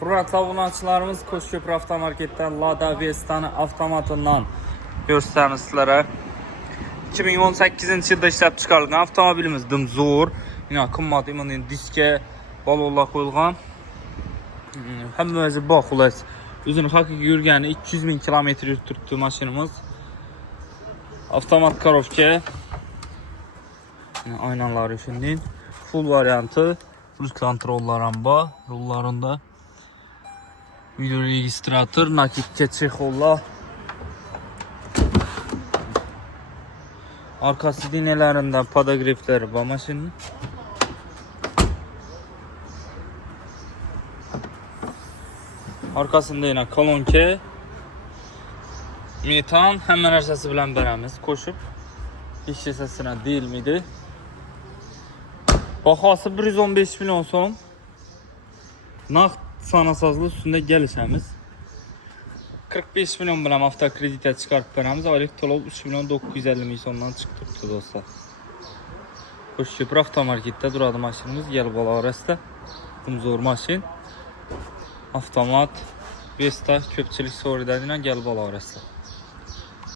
Hürmetli abunəçilərimiz, Koçköprü Avtomarketdən Lada Vesta'nı avtomatından göstəririk sizlərə. 2018-ci ildə işləb çıxarılған avtomobilimiz dımzor. Yine qımmat imanın diske balonla qoyulğan. Həm müəzzib baxılır. Uzun hakiki yürgəni 200.000 kilometr yürütdü maşinimiz. Avtomat karovka. Aynaları üçündür. Full variantı. Cruise kontrol ramba yollarında. Video registrator, nakit keçik olla. Arkası dinələrində podogrifləri var maşının. Arkasında yine kolonke. Metan hemen arsası bilen berəmiz koşup. İş sesine değil miydi? Baxası 115 milyon son. Nağd sanasazlı üstünde gəlişəmiz. 45 milyon bilen avtokreditə çıxarıb berəmiz. Aylık tolab 3 milyon 950 milyondan çıxdı dostlar. Koçköprü Avtomarketdə duradı maşinimiz. Gəl bala arasında. Zor maşin. Avtomat Vesta köpçülük sorudlarıyla gəl bala arasında.